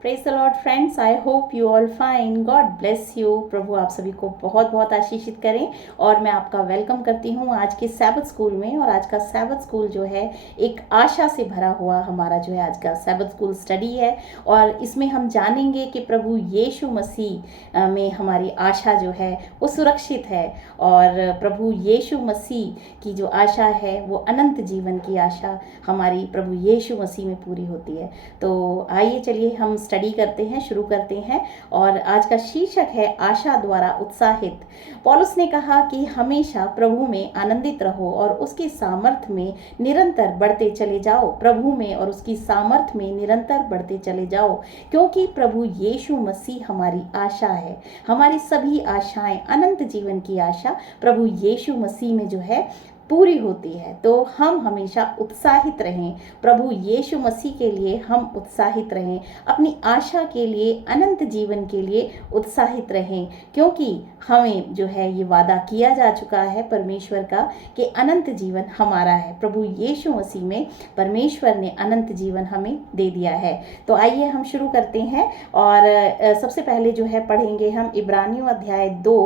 Praise the lord friends, I hope you all fine. God bless you. प्रभु आप सभी को बहुत बहुत आशीषित करें। और मैं आपका वेलकम करती हूँ आज के सैबत स्कूल में। और आज का सैबत स्कूल जो है एक आशा से भरा हुआ हमारा जो है आज का सैबत स्कूल स्टडी है। और इसमें हम जानेंगे कि प्रभु यीशु मसीह में हमारी आशा जो है वो सुरक्षित है। और प्रभु यीशु मसीह की जो आशा है वो अनंत जीवन की आशा हमारी प्रभु यीशु मसीह में पूरी होती है। तो आइए चलिए हम स्टडी करते हैं, शुरू करते हैं। और आज का शीर्षक है आशा द्वारा उत्साहित। पौलुस ने कहा कि हमेशा प्रभु में आनंदित रहो और उसकी सामर्थ्य में निरंतर बढ़ते चले जाओ। प्रभु में और उसकी सामर्थ्य में निरंतर बढ़ते चले जाओ, क्योंकि प्रभु यीशु मसीह हमारी आशा है। हमारी सभी आशाएं, अनंत जीवन की आशा प्रभु यीशु मसीह में जो है पूरी होती है। तो हम हमेशा उत्साहित रहें, प्रभु यीशु मसीह के लिए हम उत्साहित रहें, अपनी आशा के लिए, अनंत जीवन के लिए उत्साहित रहें, क्योंकि हमें जो है ये वादा किया जा चुका है परमेश्वर का कि अनंत जीवन हमारा है। प्रभु यीशु मसीह में परमेश्वर ने अनंत जीवन हमें दे दिया है। तो आइए हम शुरू करते हैं। और सबसे पहले जो है पढ़ेंगे हम इब्रानियों अध्याय 2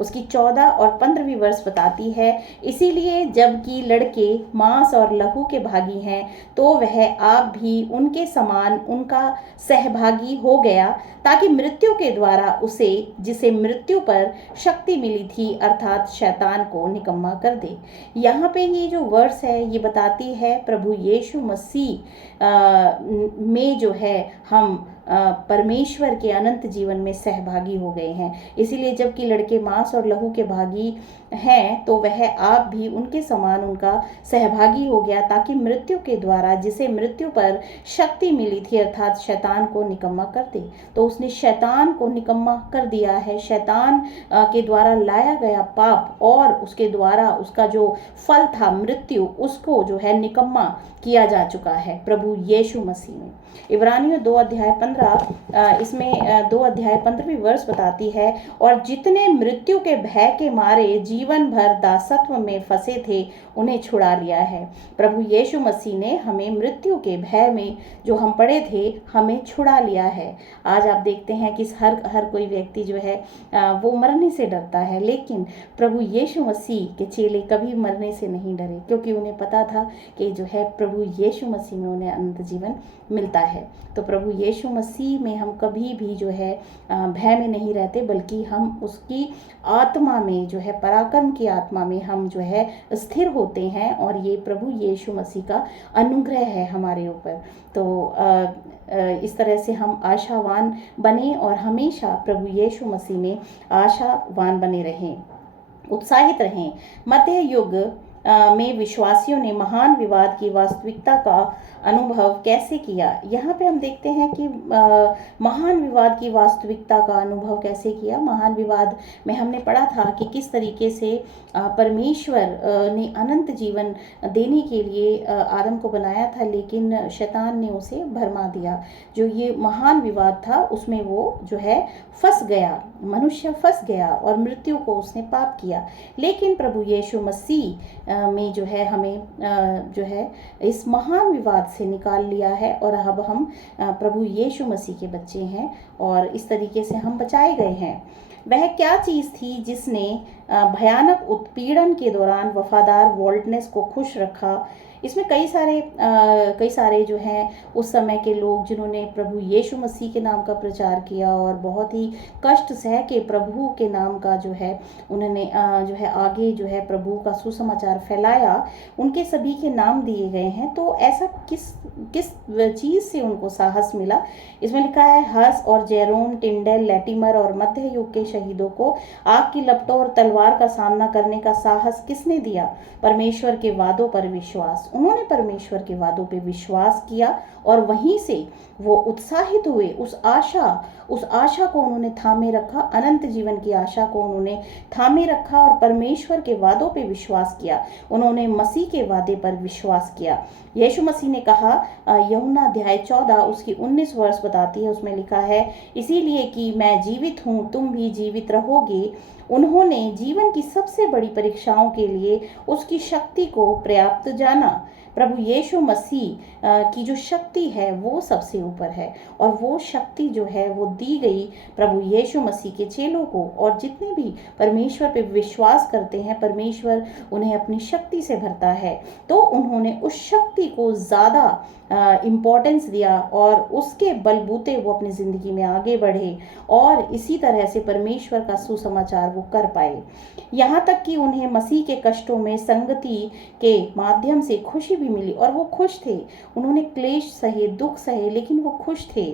उसकी 14 और 15वीं वर्ष बताती है, इसीलिए जबकि लड़के मांस और लहू के भागी हैं, तो वह आप भी उनके समान उनका सहभागी हो गया, ताकि मृत्यु के द्वारा उसे, जिसे मृत्यु पर शक्ति मिली थी, अर्थात शैतान को निकम्मा कर दे। यहाँ पे ये जो वर्ष है ये बताती है प्रभु यीशु मसीह में जो है हम परमेश्वर के अनंत जीवन में सहभागी हो गए हैं। इसीलिए जबकि लड़के मांस और लहू के भागी हैं, तो वह आप भी उनके समान उनका सहभागी हो गया, ताकि मृत्यु के द्वारा, जिसे मृत्यु पर शक्ति मिली थी, अर्थात शैतान को निकम्मा कर दे। तो उसने शैतान को निकम्मा कर दिया है। शैतान के द्वारा लाया गया पाप और उसके द्वारा उसका जो फल था मृत्यु, उसको जो है निकम्मा किया जा चुका है प्रभु यीशु मसीह में। इब्रानियों 2 अध्याय 15 इसमें 2 अध्याय 15वीं वर्ष बताती है, और जितने मृत्यु के भय के मारे जीवन भर दासत्व में फंसे थे, उन्हें छुड़ा लिया है। प्रभु यीशु मसीह ने हमें मृत्यु के भय में जो हम पड़े थे, हमें छुड़ा लिया है। आज आप देखते हैं कि हर कोई व्यक्ति जो है वो मरने से डरता है, लेकिन प्रभु यीशु मसीह के चेले कभी मरने से नहीं डरे, क्योंकि उन्हें पता था कि जो है प्रभु यीशु मसीह में उन्हें अनंत जीवन मिलता है। तो प्रभु यीशु मसीह में हम कभी भी जो है भय में नहीं रहते, बल्कि हम उसकी आत्मा में जो है, पराक्रम की आत्मा में हम जो है स्थिर होते हैं। और ये प्रभु यीशु मसीह का अनुग्रह है हमारे ऊपर। तो इस तरह से हम आशावान बने और हमेशा प्रभु यीशु मसीह में आशावान बने रहें, उत्साहित रहें। मध्य युग में विश्वासियों ने महान विवाद की वास्तविकता का अनुभव कैसे किया। यहाँ पे हम देखते हैं कि महान विवाद की वास्तविकता का अनुभव कैसे किया। महान विवाद में हमने पढ़ा था कि किस तरीके से परमेश्वर ने अनंत जीवन देने के लिए आदम को बनाया था, लेकिन शैतान ने उसे भरमा दिया। जो ये महान विवाद था उसमें वो जो है फंस गया, मनुष्य फंस गया और मृत्यु को उसने पाप किया। लेकिन प्रभु यीशु मसीह में जो है हमें जो है इस महान विवाद से निकाल लिया है, और अब हम प्रभु यीशु मसीह के बच्चे हैं और इस तरीके से हम बचाए गए हैं। वह क्या चीज़ थी जिसने भयानक उत्पीड़न के दौरान वफादार वोल्टनेस को खुश रखा। इसमें कई सारे जो हैं उस समय के लोग जिन्होंने प्रभु यीशु मसीह के नाम का प्रचार किया और बहुत ही कष्ट सह के प्रभु के नाम का जो है उन्होंने जो है आगे जो है प्रभु का सुसमाचार फैलाया, उनके सभी के नाम दिए गए हैं। तो ऐसा किस चीज़ से उनको साहस मिला। इसमें लिखा है, हस और जेरोम, टिंडल, लैटिमर और मध्य युग के शहीदों को आग की लपटों और तलवार का सामना करने का साहस किसने दिया? परमेश्वर के वादों पर विश्वास। उन्होंने परमेश्वर के वादों पे विश्वास किया और वहीं से वो उत्साहित हुए। उस आशा को उन्होंने थामे रखा, अनंत जीवन की आशा को उन्होंने थामे रखा और परमेश्वर के वादों पे विश्वास किया। उन्होंने मसीह के वादे पर विश्वास किया। यीशु मसीह ने कहा, यूहन्ना अध्याय 14 उसकी 19 वर्ष बताती है, उसमें लिखा है, इसीलिए कि मैं जीवित हूँ, तुम भी जीवित रहोगे। उन्होंने जीवन की सबसे बड़ी परीक्षाओं के लिए उसकी शक्ति को पर्याप्त जाना। प्रभु यीशु मसीह की जो शक्ति है वो सबसे ऊपर है, और वो शक्ति जो है वो दी गई प्रभु यीशु मसीह के चेलों को। और जितने भी परमेश्वर पे विश्वास करते हैं, परमेश्वर उन्हें अपनी शक्ति से भरता है, तो उन्होंने उस शक्ति को ज़्यादा इम्पोर्टेंस दिया और उसके बलबूते वो अपनी ज़िंदगी में आगे बढ़े, और इसी तरह से परमेश्वर का सुसमाचार वो कर पाए। यहाँ तक कि उन्हें मसीह के कष्टों में संगति के माध्यम से खुशी भी मिली, और वो खुश थे। उन्होंने क्लेश सहे, दुख सहे, लेकिन वो खुश थे।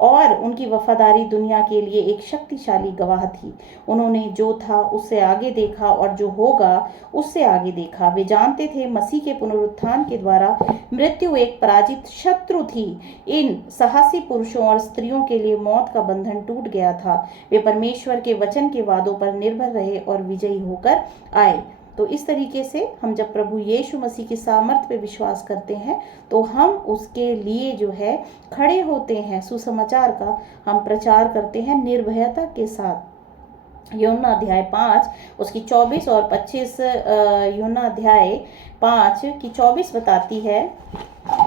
और उनकी वफादारी दुनिया के लिए एक शक्तिशाली गवाह थी। उन्होंने जो था उससे आगे देखा, और जो होगा उससे आगे देखा। वे जानते थे मसीह के पुनरुत्थान के द्वारा मृत्यु एक पराजित शत्रु थी। इन साहसी पुरुषों और स्त्रियों के लिए मौत का बंधन टूट गया था। वे परमेश्वर के वचन के वादों पर निर्भर रहे और विजयी होकर आए। तो इस तरीके से हम जब प्रभु यीशु मसीह की सामर्थ्य पे विश्वास करते हैं, तो हम उसके लिए जो है खड़े होते हैं, सुसमाचार का हम प्रचार करते हैं निर्भयता के साथ। यूहन्ना अध्याय 5 उसकी 24 और 25, यूहन्ना अध्याय 5 की 24 बताती है,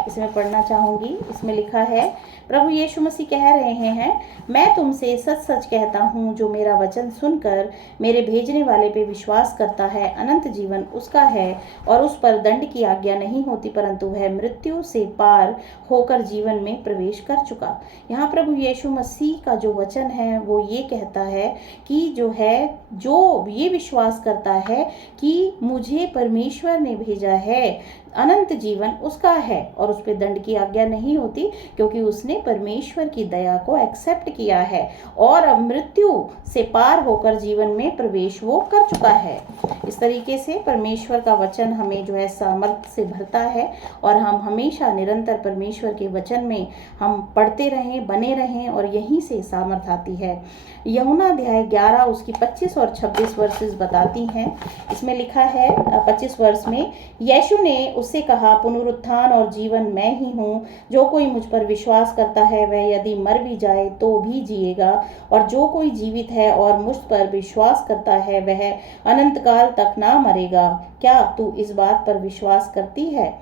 इसमें पढ़ना चाहूँगी। इसमें लिखा है, प्रभु यीशु मसीह कह रहे हैं, मैं तुमसे सच सच कहता हूँ, जो मेरा वचन सुनकर मेरे भेजने वाले पे विश्वास करता है, अनंत जीवन उसका है, और उस पर दंड की आज्ञा नहीं होती, परंतु वह मृत्यु से पार होकर जीवन में प्रवेश कर चुका। यहाँ प्रभु यीशु मसीह का जो वचन है वो ये कहता है कि जो ये विश्वास करता है कि मुझे परमेश्वर ने भेजा है, अनंत जीवन उसका है, और उस पर दंड की आज्ञा नहीं होती, क्योंकि उसने परमेश्वर की दया को एक्सेप्ट किया है, और अब मृत्यु से पार होकर जीवन में प्रवेश वो कर चुका है। इस तरीके से परमेश्वर का वचन हमें जो है सामर्थ्य से भरता है, और हम हमेशा निरंतर परमेश्वर के वचन में हम पढ़ते रहें, बने रहें, और यहीं से सामर्थ्य आती है। यूहन्ना अध्याय 11 उसकी 25 और 26 वर्सेस बताती हैं। इसमें लिखा है 25 वर्ष में, यीशु ने उससे कहा, पुनरुत्थान और जीवन मैं ही हूँ। जो कोई मुझ पर विश्वास करता है वह यदि मर भी जाए तो भी जिएगा, और जो कोई जीवित है और मुझ पर विश्वास करता है वह अनंत काल तक ना मरेगा। क्या तू इस बात पर विश्वास करती है?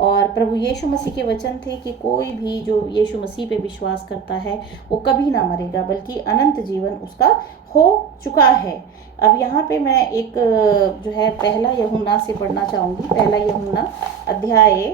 और प्रभु यीशु मसीह के वचन थे कि कोई भी जो यीशु मसीह पे विश्वास करता है वो कभी ना मरेगा, बल्कि अनंत जीवन उसका हो चुका है। अब यहाँ पे मैं एक जो है पहला यूहन्ना से पढ़ना चाहूँगी। पहला यूहन्ना अध्याय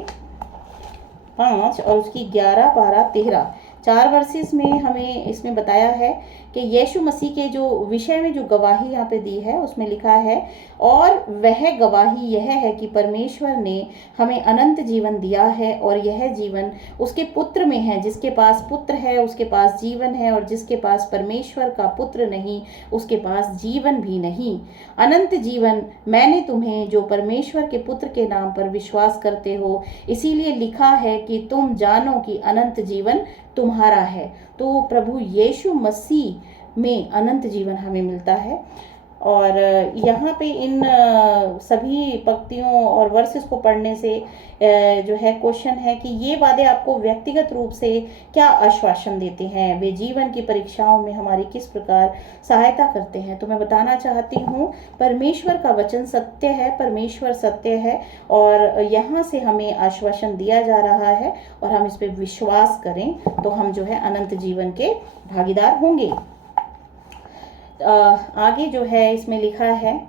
5 और उसकी 11, 12, 13 4 वर्सेस में हमें इसमें बताया है कि यीशु मसीह के जो विषय में जो गवाही यहाँ पे दी है उसमें लिखा है, और वह गवाही यह है कि परमेश्वर ने हमें अनंत जीवन दिया है, और यह जीवन उसके पुत्र में है। जिसके पास पुत्र है उसके पास जीवन है, और जिसके पास परमेश्वर का पुत्र नहीं उसके पास जीवन भी नहीं। अनंत जीवन मैंने तुम्हें जो परमेश्वर के पुत्र के नाम पर विश्वास करते हो इसीलिए लिखा है कि तुम जानो कि अनंत जीवन तुम्हारा है। तो प्रभु यीशु मसीह में अनंत जीवन हमें मिलता है। और यहाँ पे इन सभी पंक्तियों और वर्सेस को पढ़ने से जो है क्वेश्चन है कि ये वादे आपको व्यक्तिगत रूप से क्या आश्वासन देते हैं, वे जीवन की परीक्षाओं में हमारी किस प्रकार सहायता करते हैं। तो मैं बताना चाहती हूँ, परमेश्वर का वचन सत्य है, परमेश्वर सत्य है, और यहाँ से हमें आश्वासन दिया जा रहा है, और हम इस पर विश्वास करें तो हम जो है अनंत जीवन के भागीदार होंगे। आगे जो है इसमें लिखा है,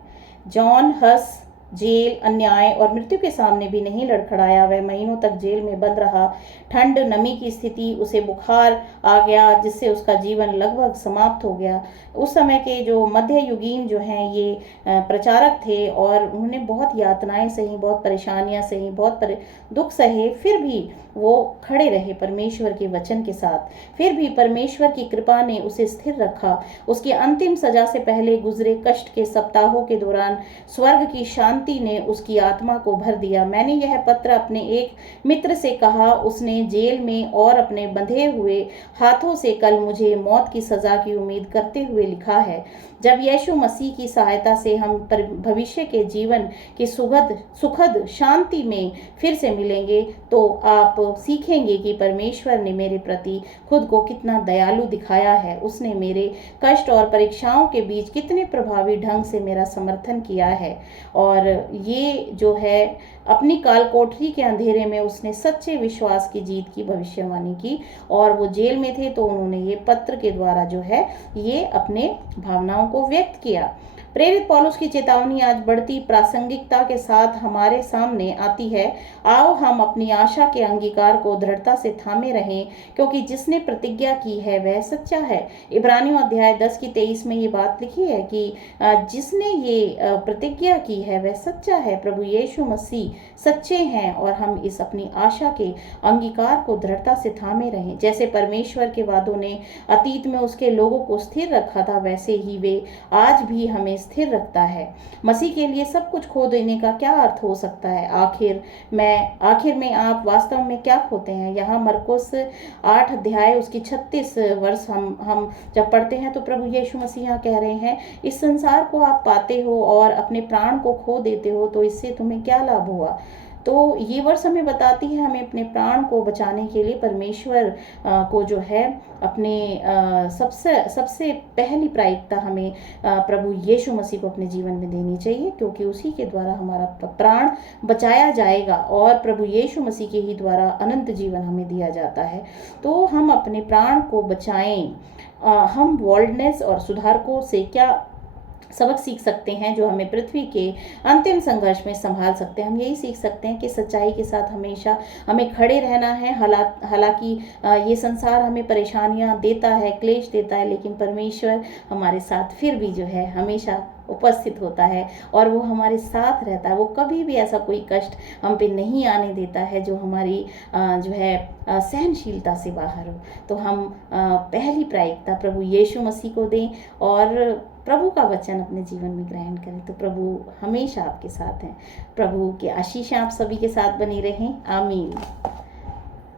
जॉन हस जेल, अन्याय और मृत्यु के सामने भी नहीं लड़खड़ाया। वह महीनों तक जेल में बंद रहा। ठंड, नमी की स्थिति, उसे बुखार आ गया जिससे उसका जीवन लगभग समाप्त हो गया। उस समय के जो मध्य युगीन जो हैं ये प्रचारक थे, और उन्होंने बहुत यातनाएं सही, बहुत परेशानियां सही, बहुत दुख सहे, फिर भी वो खड़े रहे परमेश्वर के वचन के साथ। फिर भी परमेश्वर की कृपा ने उसे स्थिर रखा। उसकी अंतिम सजा से पहले गुजरे कष्ट के सप्ताहों के दौरान स्वर्ग की शांति ने उसकी आत्मा को भर दिया। मैंने यह पत्र अपने एक मित्र से कहा, उसने जेल में और अपने बंधे हुए हाथों से कल मुझे मौत की सजा की उम्मीद करते हुए लिखा है। जब यीशु मसीह की सहायता से हम भविष्य के जीवन की सुखद शांति में फिर से मिलेंगे, तो आप सीखेंगे कि परमेश्वर ने मेरे प्रति खुद को कितना दयालु दिखाया है। उसने मेरे कष्ट और परीक्षाओं के बीच कितने प्रभावी ढंग से मेरा समर्थन किया है। और ये जो है अपनी कालकोठरी के अंधेरे में उसने सच्चे विश्वास की जीत की भविष्यवाणी की, और वो जेल में थे तो उन्होंने ये पत्र के द्वारा जो है ये अपने भावनाओं को व्यक्त किया। प्रेरित पौलुस की चेतावनी आज बढ़ती प्रासंगिकता के साथ हमारे सामने आती है। आओ हम अपनी आशा के अंगीकार को दृढ़ता से थामे रहें, क्योंकि जिसने प्रतिज्ञा की है वह सच्चा है। इब्रानियों अध्याय 10 की 23 में ये बात लिखी है कि जिसने ये प्रतिज्ञा की है वह सच्चा है। प्रभु यीशु मसीह सच्चे हैं और हम इस अपनी आशा के अंगीकार को दृढ़ता से थामे रहें। जैसे परमेश्वर के वादों ने अतीत में उसके लोगों को स्थिर रखा था, वैसे ही वे आज भी हमें स्थिर रखता है। मसीह के लिए सब कुछ खो देने का क्या अर्थ हो सकता है? आखिर में आप वास्तव में क्या खोते हैं? यहाँ मरकुस 8 अध्याय उसकी 36 वर्ष हम जब पढ़ते हैं तो प्रभु यीशु मसीह यहाँ कह रहे हैं, इस संसार को आप पाते हो और अपने प्राण को खो देते हो तो इससे तुम्हें क्या लाभ हुआ? तो ये वर्ष हमें बताती है हमें अपने प्राण को बचाने के लिए परमेश्वर को जो है अपने सबसे पहली प्रायिकता हमें प्रभु यीशु मसीह को अपने जीवन में देनी चाहिए, क्योंकि उसी के द्वारा हमारा प्राण बचाया जाएगा और प्रभु यीशु मसीह के ही द्वारा अनंत जीवन हमें दिया जाता है। तो हम अपने प्राण को बचाएं। हम वर्ल्डनेस और सुधारकों से क्या सबक सीख सकते हैं जो हमें पृथ्वी के अंतिम संघर्ष में संभाल सकते हैं? हम यही सीख सकते हैं कि सच्चाई के साथ हमेशा हमें खड़े रहना है। हालांकि ये संसार हमें परेशानियां देता है, क्लेश देता है, लेकिन परमेश्वर हमारे साथ फिर भी जो है हमेशा उपस्थित होता है और वो हमारे साथ रहता है। वो कभी भी ऐसा कोई कष्ट हम पे नहीं आने देता है जो हमारी जो है सहनशीलता से बाहर हो। तो हम पहली प्रायिकता प्रभु यीशु मसीह को दें और प्रभु का वचन अपने जीवन में ग्रहण करें, तो प्रभु हमेशा आपके साथ हैं। प्रभु की आशीष आप सभी के साथ बनी रहें। आमीन।